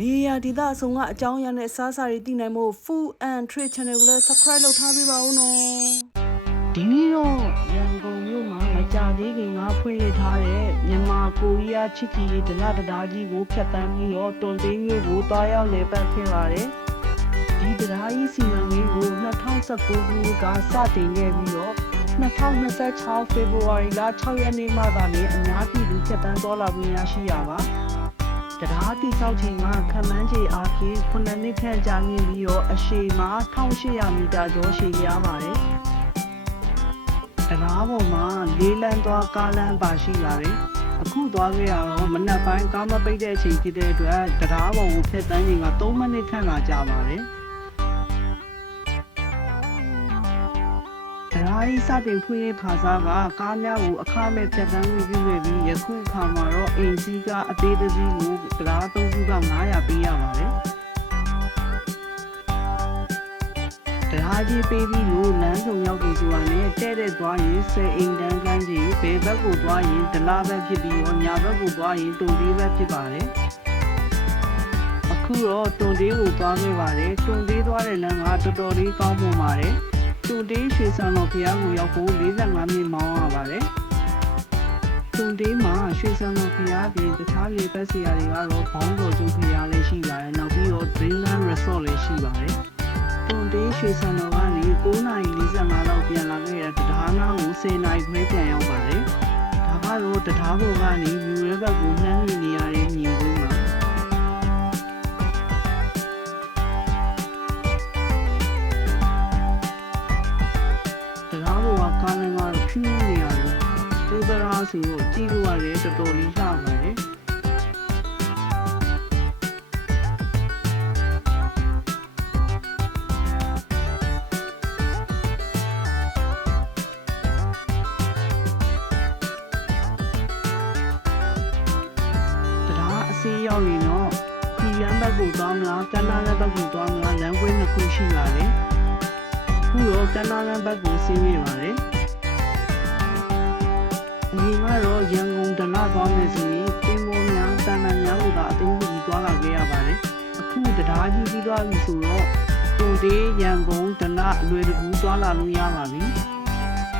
နေရဒေသအစုံကအကြောင်းအရာနဲ့အစားအစာတွေသိနိုင်ဖို့ Food and Trade Channel ကိုလည်း Subscribe လုပ်ထားပေးပါဦးနော်ဒီနေ့တော့ရန်ကုန်မြို့မှာမကြာသေးခင်ကဖွင့်လှစ်ထားတဲ့မြန်မာကိုရီးယားချစ်ကြည်ရေးဒလတရားကြီးကိုဖျက်ဆီးပြီးတော့တွန်သေးမျိုးကိုတွားရောက်လည်ပတ်ခဲ့ပါတယ်ဒီတရားကြီးစီမံကိန်းကို2019ခုနှစ်ကစတင်ခဲ့ပြီးတော့2026 ဖေဖော်ဝါရီလ6ရက်နေ့မှသာလျှင်အများပြည်သူဖြတ်သန်းသွားလာခွင့်ရရှိရပါတရားတိဆောက်ချိန်မှာခန့်မှန်းခြေအားဖြင့်9နှစ်ခန့်ကြာမြင့်ပြီးတော့အရှည်မှာ1800မီတာကျော်ရှည်ရပါတယ်။တရားပေါ်မှာလေးလမ်းသွားကားလမ်းပါရှိပါတယ်။အခုသွားခဲ့ရတော့မနက်ပိုင်းကားမပိတ်တဲ့အချိန်ဖြစ်တဲ့အတွက်တရားပေါ်ကိုဖျက်ဆီးချိန်က3မိနစ်ခန့်သာကြာပါတယ်။တရားဤစတင်ဖွင့်လှစ်ခါစားကကားများကိုအခမဲ့ဖြတ်သန်းခွင့်ပြုခဲ့ပြီးယခုအခါမှာတော့အိမ်စီးကအသေးသေးကိုတရားသုံးခုက900ပေးရပါတယ်။တရားကြီးပေးပြီးလို့လမ်းဆောင်ရောက်ပြီဆိုတာနဲ့တဲ့တဲ့သွားရင်10အိမ်တန်းကန်းကြီးဘယ်ဘက်ကိုသွားရင်ဒလားဘက်ဖြစ်ပြီးတော့ညာဘက်ကိုသွားရင်တုံသေးဘက်ဖြစ်ပါတယ်။အခုတော့တုံသေးကိုသွားခဲ့ပါတယ်။တုံသေးသွားတဲ့လမ်းကတော်တော်လေးကောင်းမွန်ပါတယ်။တွန်တေးရွှေစံတော်ဘုရားကိုရောက်ဖို့45မိနစ်မောင်းရပါတယ်။တွန်တေးမှာရွှေစံတော်ဘုရားပြင်တခြားလေပတ်စရာတွေကတော့ဘောင်းတော်ကျုပ်ဘုရားလည်းရှိပါတယ်။နောက်ပြီးတော့ Dreamland Resort လည်းရှိပါတယ်။တွန်တေးရွှေစံတော်ကနေ9:45လောက်ပြန်လာခဲ့တဲ့တရားနာကို10နာရီခွဲပြန်ရောက်ပါတယ်။ဒါကတော့တရားပေါ်ကနေယူရဲဘက်ကိုနှမ်းနေရတဲ့မြင်ကွင်းပါကားလမ်းကတော့ဖြူးနေရတယ်။သူတရာဆိုတော့ကြည့်လို့ရတယ်တော်တော်လေးလှပါတယ်။တရားအစီရောက်ရင်တော့ဒီလမ်းဘက်ကိုသွားမလားကမ်းနားလမ်းဘက်ကိုသွားမလားလမ်းခွဲနှစ်ခုရှိပါတယ်။ခုတော့ကမ်းနားလမ်းဘက်ကိုဆင်းနေပါတယ်။ဒီမှာတော့ရန်ကုန်ဒလသွားမယ်ဆိုရင်သင်္ဘောများတန်တန်များလို့သာအသုံးပြုပြီးသွားလာခဲ့ရပါတယ်။အခုတရားကြီးပြီးသွားပြီဆိုတော့တွန်တေးရန်ကုန်ဒလအလွယ်တကူသွားလာလို့ရပါပြီ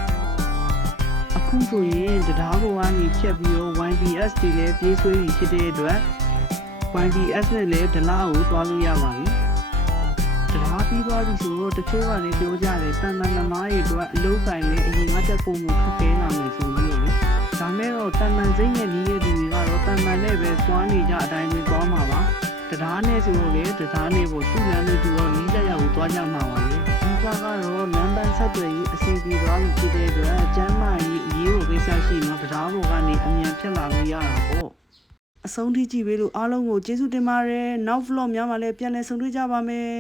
။အခုဆိုရင်တရားပေါ်ကနေဖြတ်ပြီးတော့ YBS တွေလည်းပြေးဆွဲပြီးဖြစ်တဲ့အတွက် YBS နဲ့လည်းဒလကိုသွားလို့ရပါပြီ။တရားပြီးသွားပြီဆိုတော့တချို့ကလည်းပြောကြတယ်တန်တန်သမားတွေအတွက်အလုပ်ဆိုင်လည်းအရင်ကတက်ပုံကိုခက်ခဲလာမယ်ဆိုပြီးတော့ဒါမဲ့တော့တန်တန်စိမ့်ရဲ့ကြီးရဲ့သူတွေကတော့တန်တန်နဲ့ပဲသွားနေကြအတိုင်းပဲသွားမှာပါတရားနဲ့ဆိုတော့လေတရားနဲ့ကိုသူ့လမ်းနဲ့သူတော့နီးလက်ရောက်ကိုသွားကြမှာပါလေဒီကတော့လမ်းပန်းဆက်သွယ်ရေးအစီအစီသွားပြီးဖြစ်တဲ့အတွက်ကျမ်းမာရေးအရေးကိုကိစ္စရှိတော့တရားပေါ်ကနေအမြန်ဖြတ်လာလို့ရတာပေါ့အဆုံးထိကြည့်ပေးလို့အားလုံးကိုကျေးဇူးတင်ပါတယ်နောက် vlog များမှာလည်းပြန်လည်ဆုံတွေ့ကြပါမယ်